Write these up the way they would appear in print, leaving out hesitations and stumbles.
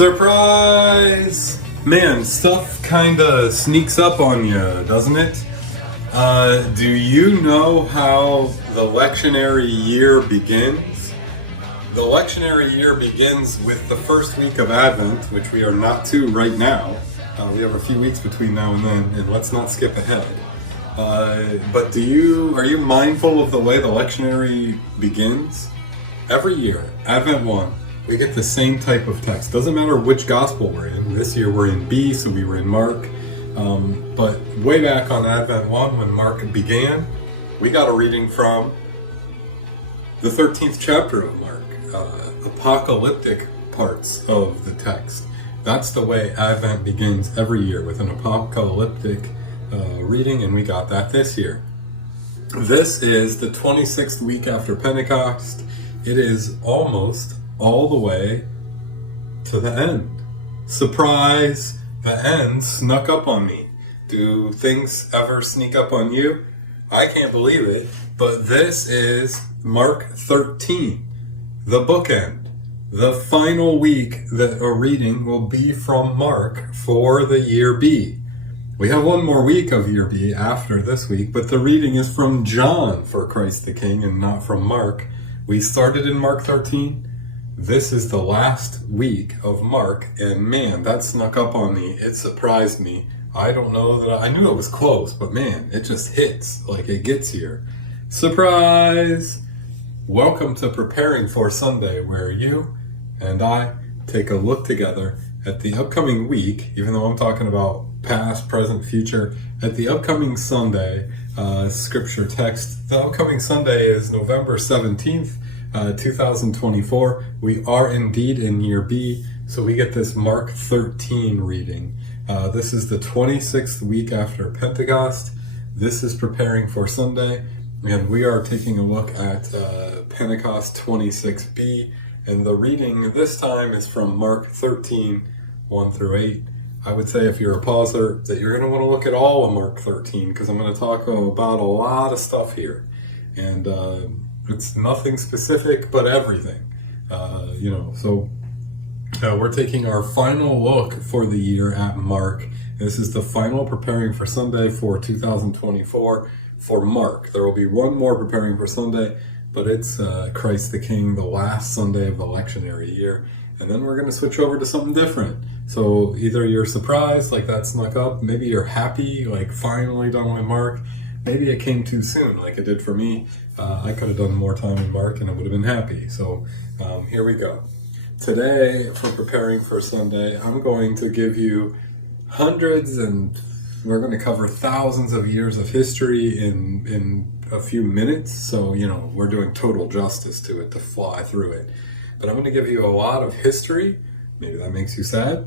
Surprise! Man, stuff kinda sneaks up on you, doesn't it? Do you know how the lectionary year begins? The lectionary year begins with the first week of Advent, which we are not to right now. We have a few weeks between now and then, and let's not skip ahead. But are you mindful of the way the lectionary begins? Every year, Advent 1, we get the same type of text. Doesn't matter which gospel we're in. This year we're in B, so we were in Mark. But way back on Advent 1, when Mark began, we got a reading from the 13th chapter of Mark, apocalyptic parts of the text. That's the way Advent begins every year, with an apocalyptic reading, and we got that this year. This is the 26th week after Pentecost. It is almost all the way to the end. Surprise! The end snuck up on me. Do things ever sneak up on you? I can't believe it, but this is Mark 13, the bookend. The final week that a reading will be from Mark for the year B. We have one more week of year B after this week, but the reading is from John for Christ the King and not from Mark. We started in Mark 13. This is the last week of Mark, and man, that snuck up on me. It surprised me. I don't know that I knew it was close, but man, it just hits like it gets here. Surprise! Welcome to Preparing for Sunday, where you and I take a look together at the upcoming week, even though I'm talking about past, present, future, at the upcoming Sunday scripture text. The upcoming Sunday is November 17th, 2024. We are indeed in year B, so we get this Mark 13 reading. This is the 26th week after Pentecost. This is Preparing for Sunday, and we are taking a look at Pentecost 26b, and the reading this time is from Mark 13, 1 through 8. I would say, if you're a pauser, that you're going to want to look at all of Mark 13, because I'm going to talk about a lot of stuff here. And it's nothing specific, but everything. So we're taking our final look for the year at Mark. This is the final Preparing for Sunday for 2024 for Mark. There will be one more Preparing for Sunday, but it's Christ the King, the last Sunday of the lectionary year. And then we're going to switch over to something different. So either you're surprised, like that snuck up. Maybe you're happy, like finally done with Mark. Maybe it came too soon, like it did for me. I could have done more time in Mark and I would have been happy. So here we go. Today, for Preparing for Sunday, I'm going to give you hundreds, and we're going to cover thousands of years of history in a few minutes. So, we're doing total justice to it to fly through it. But I'm going to give you a lot of history. Maybe that makes you sad.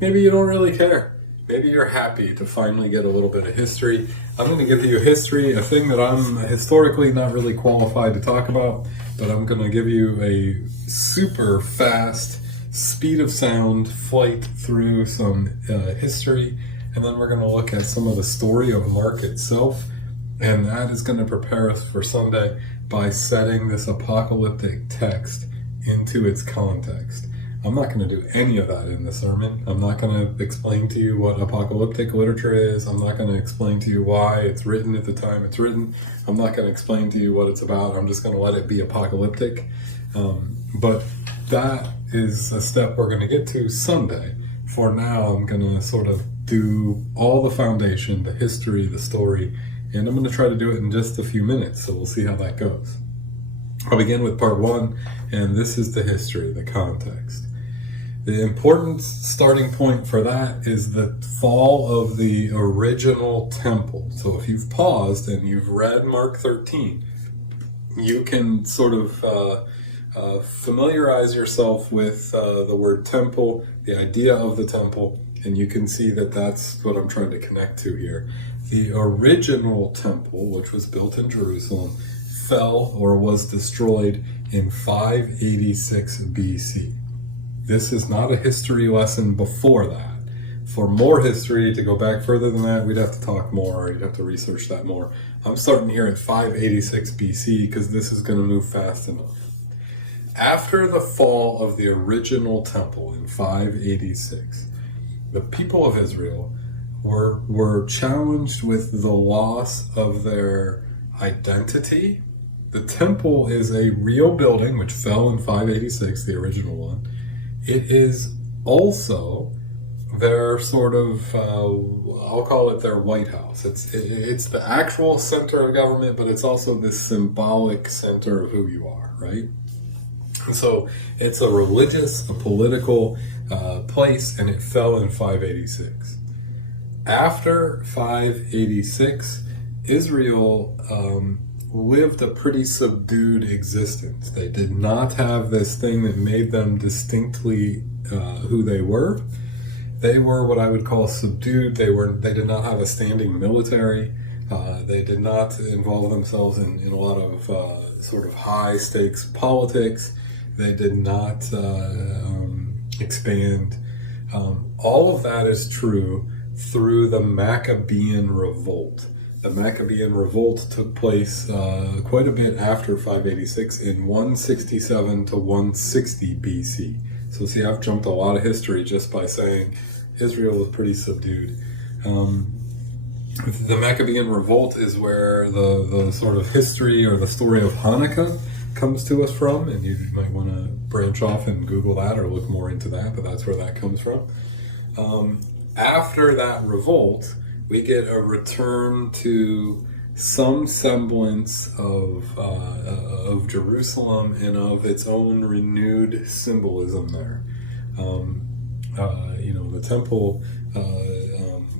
Maybe you don't really care. Maybe you're happy to finally get a little bit of history. I'm going to give you history, a thing that I'm historically not really qualified to talk about, but I'm going to give you a super fast, speed of sound flight through some history, and then we're going to look at some of the story of Mark itself, and that is going to prepare us for Sunday by setting this apocalyptic text into its context. I'm not going to do any of that in the sermon. I'm not going to explain to you what apocalyptic literature is. I'm not going to explain to you why it's written at the time it's written. I'm not going to explain to you what it's about. I'm just going to let it be apocalyptic. But that is a step we're going to get to Sunday. For now, I'm going to sort of do all the foundation, the history, the story, and I'm going to try to do it in just a few minutes, so we'll see how that goes. I'll begin with part 1, and this is the history, the context. The important starting point for that is the fall of the original temple. So if you've paused and you've read Mark 13, you can sort of familiarize yourself with the word temple, the idea of the temple, and you can see that that's what I'm trying to connect to here. The original temple, which was built in Jerusalem, fell or was destroyed in 586 BC. This is not a history lesson before that. For more history, to go back further than that, we'd have to talk more, or you'd have to research that more. I'm starting here at 586 BC because this is going to move fast enough. After the fall of the original temple in 586, the people of Israel were challenged with the loss of their identity. The temple is a real building which fell in 586, the original one. It is also their sort of, I'll call it their White House. It's the actual center of government, but it's also this symbolic center of who you are, right? And so it's a religious, a political place, and it fell in 586. After 586, Israel lived a pretty subdued existence. They did not have this thing that made them distinctly who they were. They were what I would call subdued. They did not have a standing military. They did not involve themselves in a lot of sort of high stakes politics. They did not expand. All of that is true through the Maccabean Revolt. The Maccabean Revolt took place quite a bit after 586 in 167 to 160 BC. So see, I've jumped a lot of history just by saying Israel was pretty subdued. The Maccabean Revolt is where the sort of history or the story of Hanukkah comes to us from, and you might want to branch off and Google that or look more into that, but that's where that comes from. After that revolt, we get a return to some semblance of Jerusalem and of its own renewed symbolism there. The temple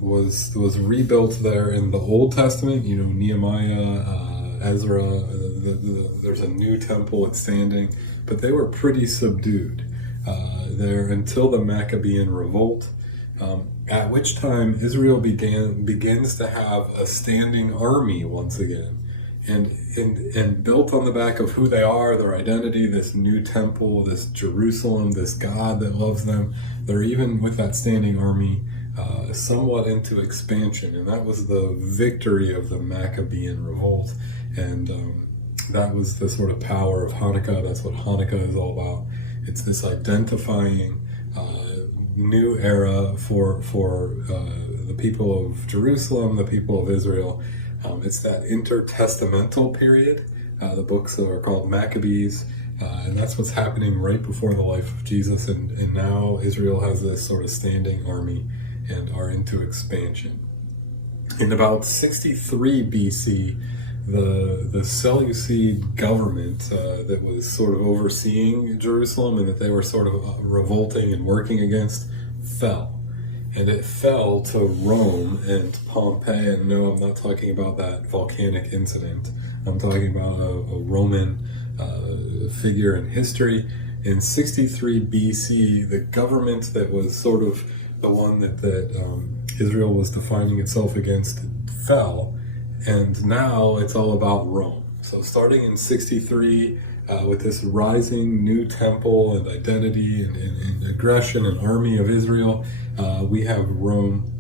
was rebuilt there in the Old Testament. Nehemiah, Ezra. There's a new temple that's standing, but they were pretty subdued there until the Maccabean Revolt. At which time Israel begins to have a standing army once again, and built on the back of who they are, their identity, this new temple, this Jerusalem, this God that loves them. They're even with that standing army somewhat into expansion, and that was the victory of the Maccabean Revolt, and that was the sort of power of Hanukkah. That's what Hanukkah is all about. It's this identifying new era for the people of Jerusalem, the people of Israel. It's that intertestamental period. The books are called Maccabees, and that's what's happening right before the life of Jesus. And now Israel has this sort of standing army and are into expansion. In about 63 BC, the Seleucid government that was sort of overseeing Jerusalem and that they were sort of revolting and working against fell. And it fell to Rome and Pompeii. And no, I'm not talking about that volcanic incident. I'm talking about a Roman figure in history. In 63 BC, the government that was sort of the one that Israel was defining itself against fell. And now it's all about Rome. So starting in 63, with this rising new temple and identity and aggression and army of Israel, we have Rome.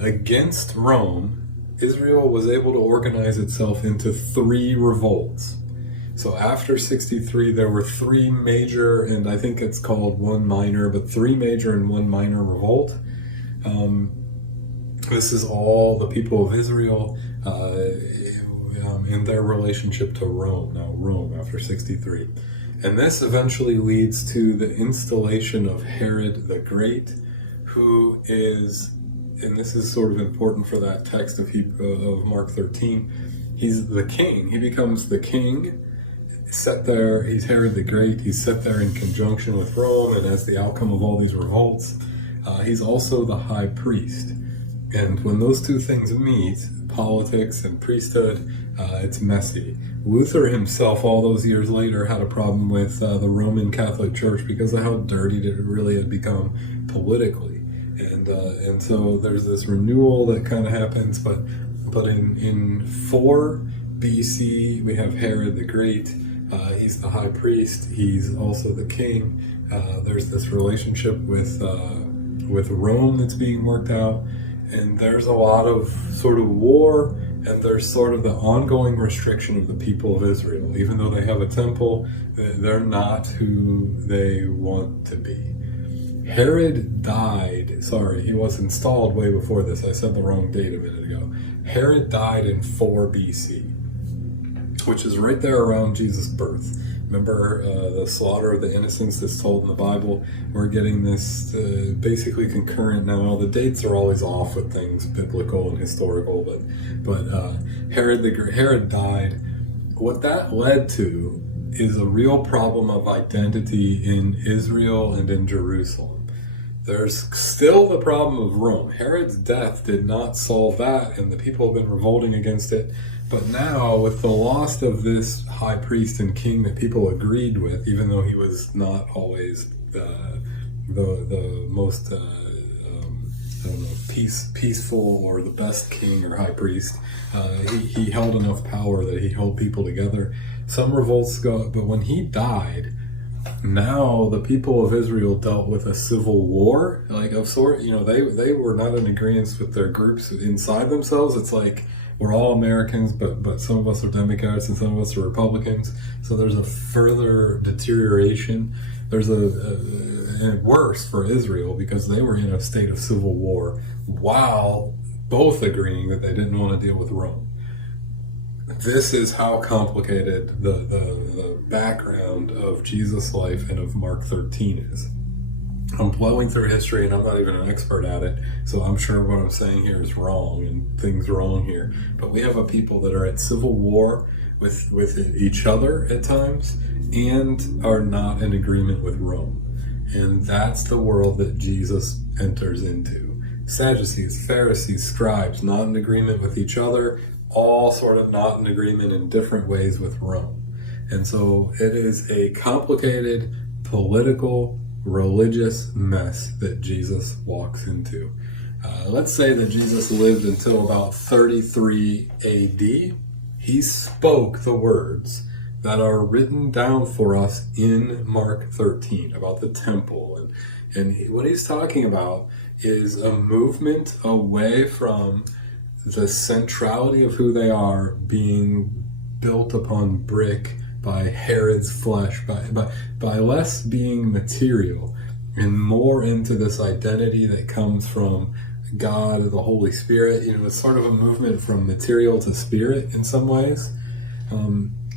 Against Rome, Israel was able to organize itself into 3 revolts. So after 63, there were 3 major, and I think it's called 1 minor, but 3 major and 1 minor revolt. This is all the people of Israel in their relationship to Rome. Now Rome after 63. And this eventually leads to the installation of Herod the Great, who is, and this is sort of important for that text of Mark 13, he's the king. He becomes the king, set there, he's Herod the Great, he's set there in conjunction with Rome, and as the outcome of all these revolts, he's also the high priest. And when those two things meet, politics and priesthood, it's messy. Luther himself, all those years later, had a problem with the Roman Catholic Church because of how dirty it really had become politically. And so there's this renewal that kind of happens, but in 4 BC, we have Herod the Great. He's the high priest. He's also the king. There's this relationship with Rome that's being worked out. And there's a lot of sort of war and there's sort of the ongoing restriction of the people of Israel. Even though they have a temple, they're not who they want to be. Herod died, he was installed way before this. I said the wrong date a minute ago. Herod died in 4 BC, which is right there around Jesus' birth. Remember the slaughter of the innocents that's told in the Bible? We're getting this basically concurrent now. The dates are always off with things biblical and historical, but Herod died. What that led to is a real problem of identity in Israel and in Jerusalem. There's still the problem of Rome. Herod's death did not solve that, and the people have been revolting against it. But now, with the loss of this high priest and king that people agreed with, even though he was not always the most peaceful or the best king or high priest, he held enough power that he held people together. Some revolts go, but when he died, now the people of Israel dealt with a civil war, like of sort. They were not in agreement with their groups inside themselves. It's like, we're all Americans, but some of us are Democrats and some of us are Republicans. So there's a further deterioration. There's and worse for Israel, because they were in a state of civil war while both agreeing that they didn't want to deal with Rome. This is how complicated the background of Jesus' life and of Mark 13 is. I'm blowing through history, and I'm not even an expert at it, so I'm sure what I'm saying here is wrong, and things wrong here. But we have a people that are at civil war with each other at times, and are not in agreement with Rome. And that's the world that Jesus enters into. Sadducees, Pharisees, scribes, not in agreement with each other, all sort of not in agreement in different ways with Rome. And so it is a complicated political, religious mess that Jesus walks into. Let's say that Jesus lived until about 33 AD. He spoke the words that are written down for us in Mark 13 about the temple. And what he's talking about is a movement away from the centrality of who they are being built upon brick by Herod's flesh, by less being material and more into this identity that comes from God, the Holy Spirit. It's sort of a movement from material to spirit in some ways.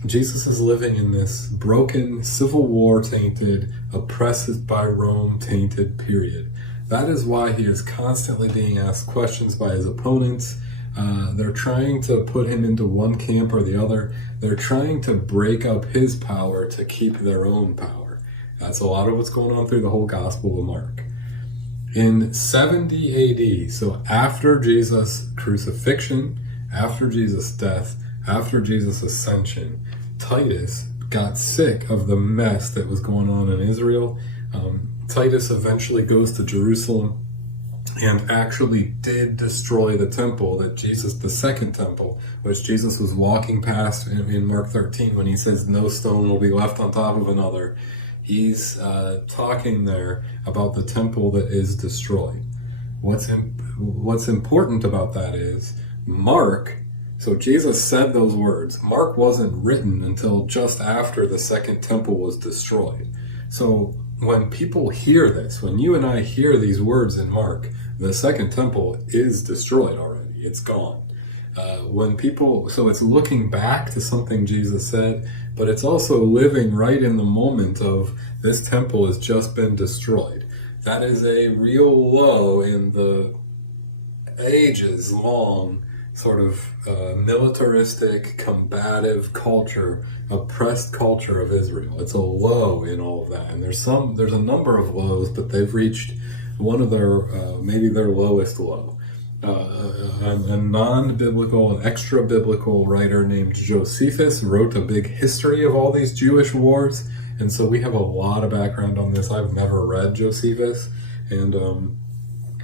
Jesus is living in this broken, civil war tainted, oppressed by Rome tainted period. That is why he is constantly being asked questions by his opponents. They're trying to put him into one camp or the other. They're trying to break up his power to keep their own power. That's a lot of what's going on through the whole Gospel of Mark. In 70 AD, so after Jesus' crucifixion, after Jesus' death, after Jesus' ascension, Titus got sick of the mess that was going on in Israel. Titus eventually goes to Jerusalem and actually did destroy the temple that Jesus, the second temple, which Jesus was walking past in Mark 13 when he says no stone will be left on top of another. He's talking there about the temple that is destroyed. What's important about that is Mark, so Jesus said those words. Mark wasn't written until just after the second temple was destroyed. So when people hear this, when you and I hear these words in Mark, the second temple is destroyed already. It's gone. So it's looking back to something Jesus said, but it's also living right in the moment of this temple has just been destroyed. That is a real low in the ages long sort of militaristic, combative culture, oppressed culture of Israel. It's a low in all of that. And there's a number of lows, but they've reached one of their, maybe their lowest low. A non-biblical, an extra-biblical writer named Josephus wrote a big history of all these Jewish wars, and so we have a lot of background on this. I've never read Josephus, and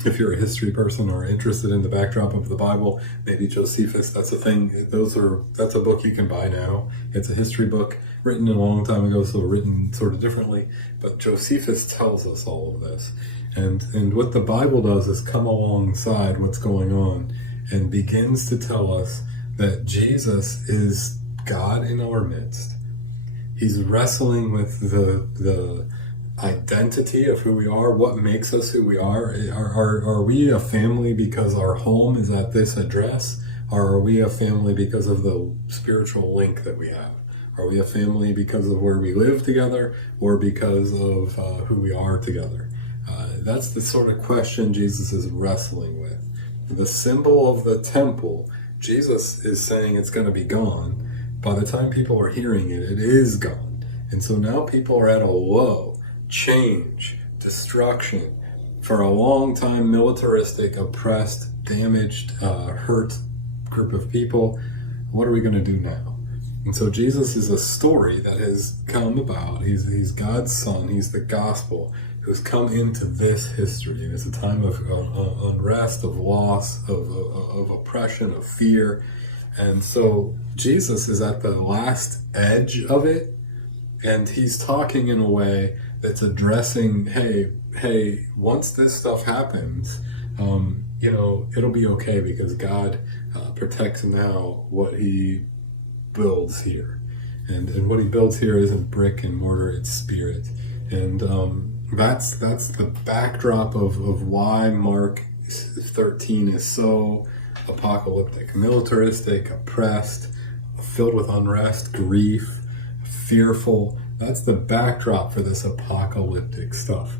if you're a history person or interested in the backdrop of the Bible, maybe Josephus, that's a thing. That's a book you can buy now. It's a history book written a long time ago, so written sort of differently, but Josephus tells us all of this. And what the Bible does is come alongside what's going on and begins to tell us that Jesus is God in our midst. He's wrestling with the identity of who we are, what makes us who we are. Are we a family because our home is at this address? Or are we a family because of the spiritual link that we have? Are we a family because of where we live together, or because of who we are together? That's the sort of question Jesus is wrestling with. The symbol of the temple, Jesus is saying it's going to be gone. By the time people are hearing it, it is gone. And so now people are at a low. Change, destruction. For a long time, militaristic, oppressed, damaged, hurt group of people. What are we going to do now? And so Jesus is a story that has come about. He's God's son. He's the gospel who's come into this history. And it's a time of unrest, of loss, of oppression, of fear. And so Jesus is at the last edge of it. And he's talking in a way that's addressing, hey, once this stuff happens, it'll be okay because God protects now what he builds here. And what he builds here isn't brick and mortar, it's spirit. And that's the backdrop of why Mark 13 is so apocalyptic, militaristic, oppressed, filled with unrest, grief, fearful. That's the backdrop for this apocalyptic stuff.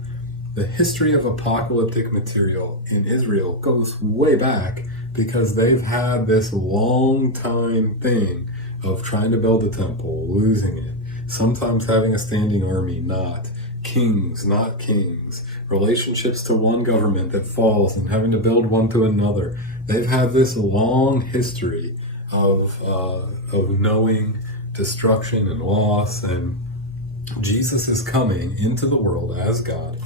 The history of apocalyptic material in Israel goes way back because they've had this long time thing of trying to build a temple, losing it, sometimes having a standing army, not kings, relationships to one government that falls and having to build one to another. They've had this long history of knowing destruction and loss, and Jesus is coming into the world as God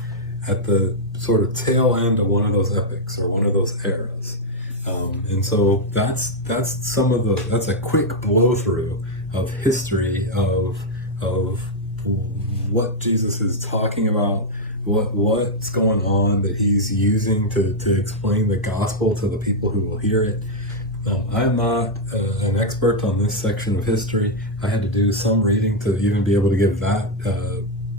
at the sort of tail end of one of those epics or one of those eras. And so that's a quick blow through of history of what Jesus is talking about, what's going on that he's using to explain the gospel to the people who will hear it. I'm not an expert on this section of history. I had to do some reading to even be able to give that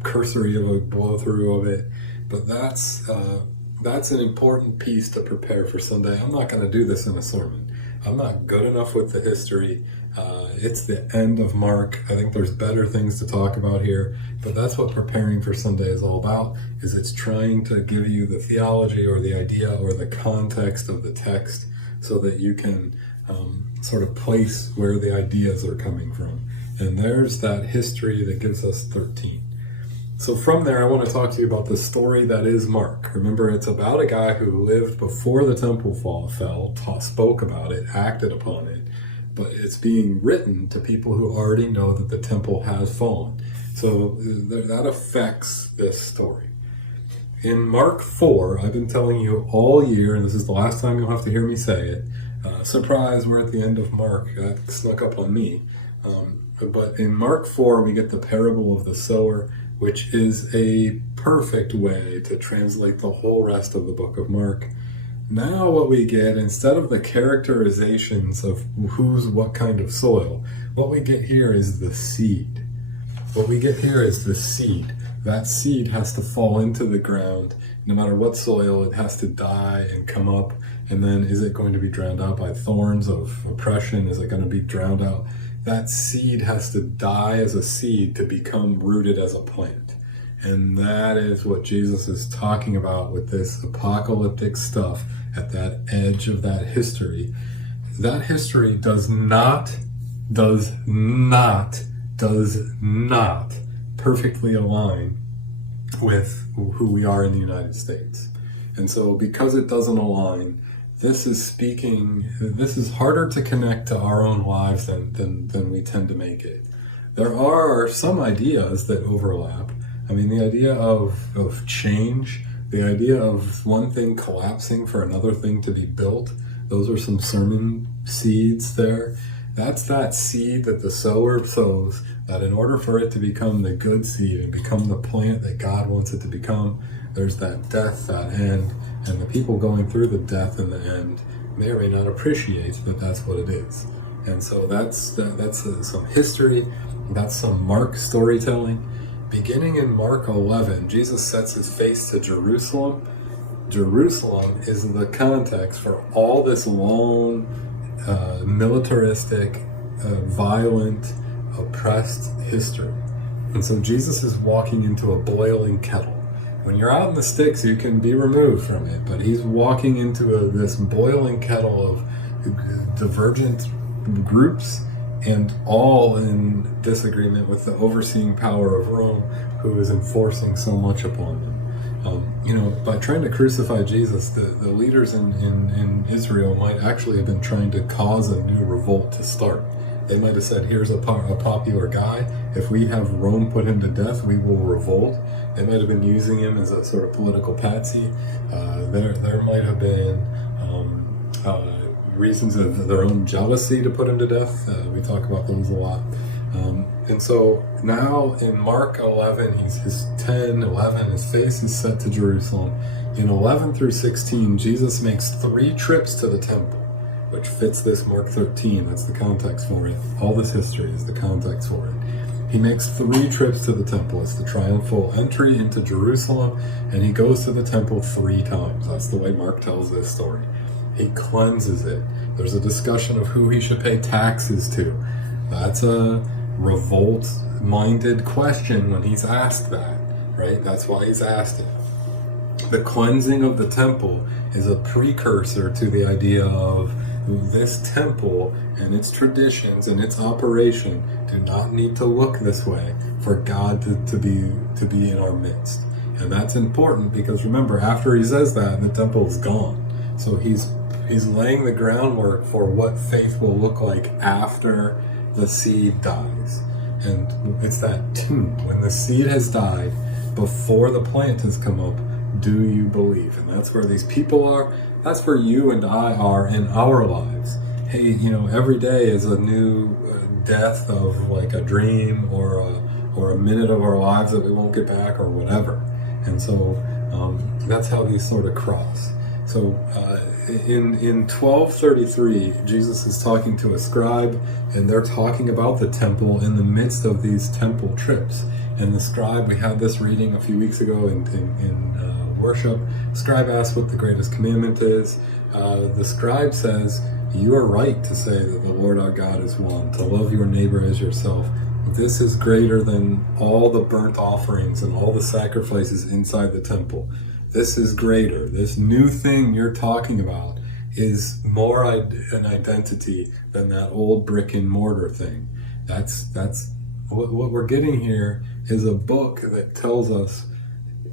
cursory of a blow through of it. But that's an important piece to prepare for Sunday. I'm not going to do this in a sermon. I'm not good enough with the history. It's the end of Mark. I think there's better things to talk about here, but that's what preparing for Sunday is all about, is it's trying to give you the theology or the idea or the context of the text so that you can sort of place where the ideas are coming from. And there's that history that gives us 13. So from there, I want to talk to you about the story that is Mark. Remember, it's about a guy who lived before the temple fell, spoke about it, acted upon it, but it's being written to people who already know that the temple has fallen. So that affects this story. In Mark 4, I've been telling you all year, and this is the last time you'll have to hear me say it, surprise, we're at the end of Mark. That snuck up on me. But in Mark 4, we get the parable of the sower, which is a perfect way to translate the whole rest of the book of Mark. Now what we get, instead of the characterizations of who's what kind of soil, what we get here is the seed. What we get here is the seed. That seed has to fall into the ground. No matter what soil, it has to die and come up. And then is it going to be drowned out by thorns of oppression? Is it going to be drowned out? That seed has to die as a seed to become rooted as a plant. And that is what Jesus is talking about with this apocalyptic stuff at that edge of that history. That history does not perfectly align with who we are in the United States. And so because it doesn't align, this is harder to connect to our own lives than we tend to make it. There are some ideas that overlap. I mean, the idea of change, the idea of one thing collapsing for another thing to be built, those are some sermon seeds there. That's that seed that the sower sows, that in order for it to become the good seed and become the plant that God wants it to become, there's that death, that end, and the people going through the death and the end may or may not appreciate that that's what it is. And so that's some history, that's some Mark storytelling. Beginning in Mark 11, Jesus sets his face to Jerusalem. Jerusalem is the context for all this long, militaristic, violent, oppressed history. And so Jesus is walking into a boiling kettle. When you're out in the sticks, you can be removed from it, but he's walking into this boiling kettle of divergent groups, and all in disagreement with the overseeing power of Rome, who is enforcing so much upon them. By trying to crucify Jesus, the leaders in Israel might actually have been trying to cause a new revolt to start. They might have said, here's a popular guy. If we have Rome put him to death, we will revolt. They might have been using him as a sort of political patsy. There might have been reasons of their own jealousy to put him to death. We talk about those a lot. And so now in Mark 11, his 10, 11, his face is set to Jerusalem. In 11 through 16, Jesus makes 3 trips to the temple, which fits this Mark 13. That's the context for it. All this history is the context for it. He makes 3 trips to the temple. It's the triumphal entry into Jerusalem, and he goes to the temple 3 times. That's the way Mark tells this story. He cleanses it. There's a discussion of who he should pay taxes to. That's a revolt-minded question when he's asked that, right? That's why he's asked it. The cleansing of the temple is a precursor to the idea of this temple and its traditions and its operation do not need to look this way for God to be in our midst. And that's important because remember, after he says that, the temple is gone. So he's laying the groundwork for what faith will look like after the seed dies. And it's that tomb. When the seed has died, before the plant has come up, do you believe? And that's where these people are. That's where you and I are in our lives. Hey, every day is a new death of like a dream or a minute of our lives that we won't get back or whatever. And so that's how these sort of cross. So in 1233, Jesus is talking to a scribe, and they're talking about the temple in the midst of these temple trips. And the scribe, we had this reading a few weeks ago in worship. The scribe asks what the greatest commandment is. The scribe says, you are right to say that the Lord our God is one, to love your neighbor as yourself. This is greater than all the burnt offerings and all the sacrifices inside the temple. This is greater. This new thing you're talking about is more an identity than that old brick and mortar thing. That's what we're getting here is a book that tells us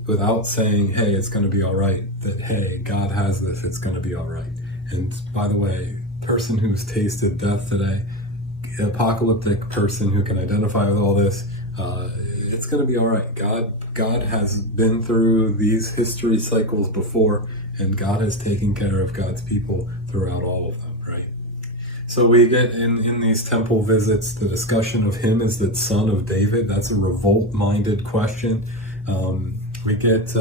without saying, hey, it's going to be all right, that, hey, God has this, it's going to be all right. And by the way, person who's tasted death today, apocalyptic person who can identify with all this, it's going to be all right. God has been through these history cycles before, and God has taken care of God's people throughout all of them, right? So we get in these temple visits, the discussion of him as the son of David. That's a revolt-minded question. We get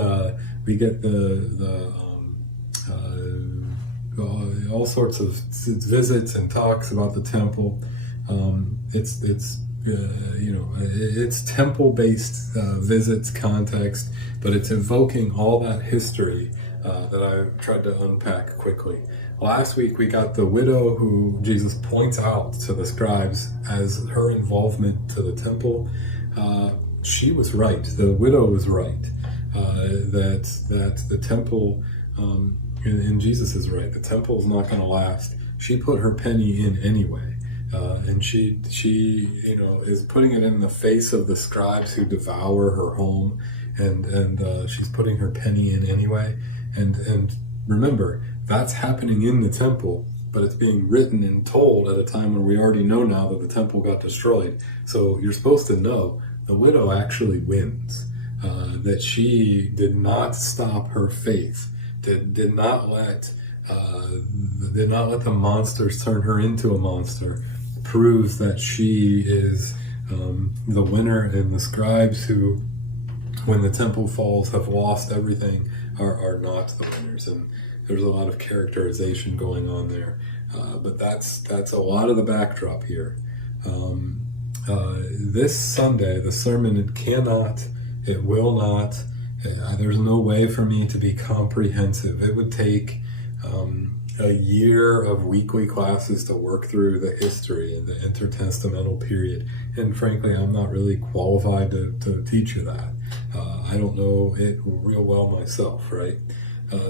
all sorts of visits and talks about the temple. It's temple-based visits, context, but it's evoking all that history that I tried to unpack quickly. Last week we got the widow who Jesus points out to the scribes as her involvement to the temple. She was right. The widow was right. That the temple, and Jesus is right. The temple is not going to last. She put her penny in anyway. And she is putting it in the face of the scribes who devour her home, and she's putting her penny in anyway. And remember, that's happening in the temple, but it's being written and told at a time when we already know now that the temple got destroyed. So you're supposed to know the widow actually wins. That she did not stop her faith, did not let the monsters turn her into a monster. Proves that she is the winner, and the scribes who, when the temple falls, have lost everything, are not the winners. And there's a lot of characterization going on there. But that's a lot of the backdrop here. This Sunday, the sermon, it will not, there's no way for me to be comprehensive. It would take a year of weekly classes to work through the history and the intertestamental period. And frankly, I'm not really qualified to teach you that. I don't know it real well myself, right?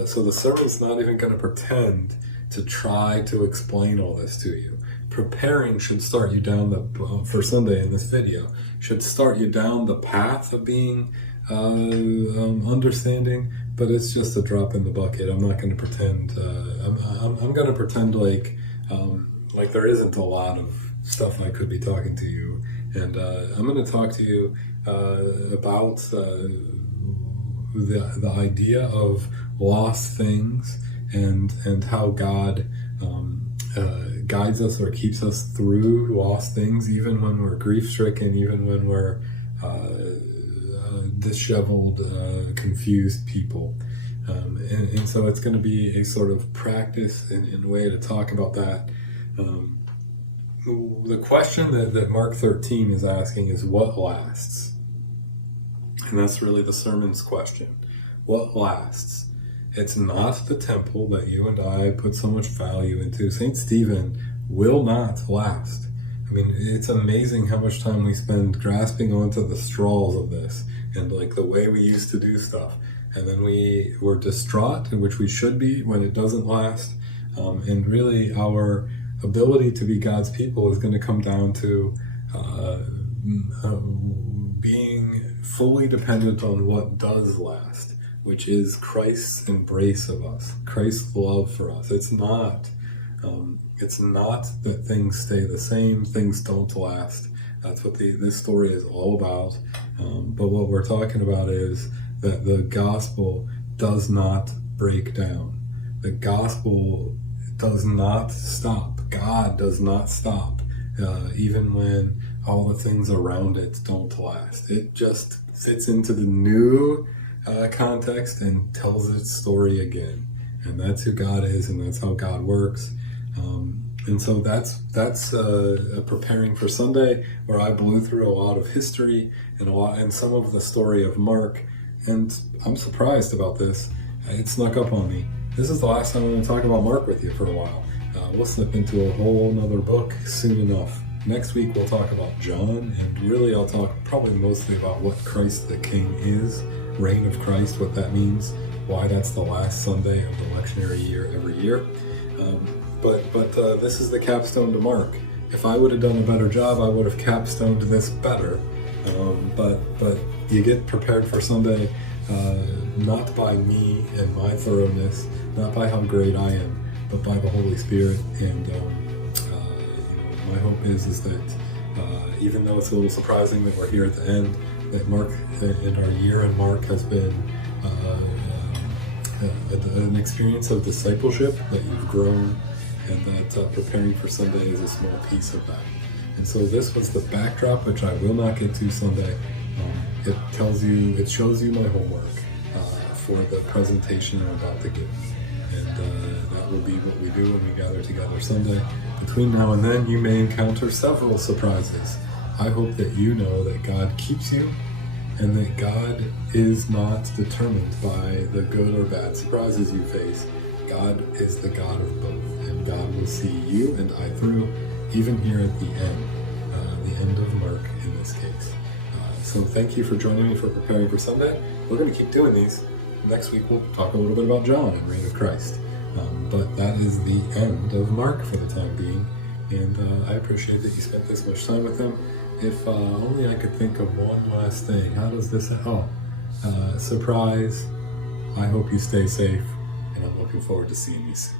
So the sermon's not even going to pretend to try to explain all this to you. Preparing should start you down for Sunday in this video, should start you down the path of being understanding, but it's just a drop in the bucket. I'm not going to pretend, I'm going to pretend like there isn't a lot of stuff I could be talking to you, and I'm going to talk to you about the idea of lost things and how God guides us or keeps us through lost things, even when we're grief-stricken, even when we're disheveled, confused people. And so it's going to be a sort of practice and way to talk about that. The question that Mark 13 is asking is, what lasts? And that's really the sermon's question. What lasts? It's not the temple that you and I put so much value into. St. Stephen will not last. I mean, it's amazing how much time we spend grasping onto the straws of this and like the way we used to do stuff. And then we're distraught, which we should be when it doesn't last. And really our ability to be God's people is going to come down to being fully dependent on what does last, which is Christ's embrace of us, Christ's love for us. It's not that things stay the same, things don't last. That's what this story is all about. But what we're talking about is that the gospel does not break down. The gospel does not stop. God does not stop, even when all the things around it don't last. It just fits into the new context and tells its story again. And that's who God is, and that's how God works. And so that's preparing for Sunday, where I blew through a lot of history and some of the story of Mark. And I'm surprised about this. It snuck up on me. This is the last time I'm going to talk about Mark with you for a while. We'll slip into a whole nother book soon enough. Next week we'll talk about John, and really I'll talk probably mostly about what Christ the King is, reign of Christ, what that means, why that's the last Sunday of the lectionary year every year. But this is the capstone to Mark. If I would have done a better job, I would have capstoned this better. But you get prepared for Sunday not by me and my thoroughness, not by how great I am, but by the Holy Spirit. And my hope is that even though it's a little surprising that we're here at the end, that Mark and our year in Mark has been an experience of discipleship, that you've grown, and that preparing for Sunday is a small piece of that. And so this was the backdrop, which I will not get to Sunday. It shows you my homework for the presentation I'm about to give. And that will be what we do when we gather together Sunday. Between now and then, you may encounter several surprises. I hope that you know that God keeps you, and that God is not determined by the good or bad surprises you face. God is the God of both, and God will see you and I through, even here at the end of Mark in this case. So thank you for joining me for preparing for Sunday. We're going to keep doing these. Next week we'll talk a little bit about John and reign of Christ. But that is the end of Mark for the time being, and I appreciate that you spent this much time with him. If only I could think of one last thing. How does this help? Surprise. I hope you stay safe, and I'm looking forward to seeing you soon.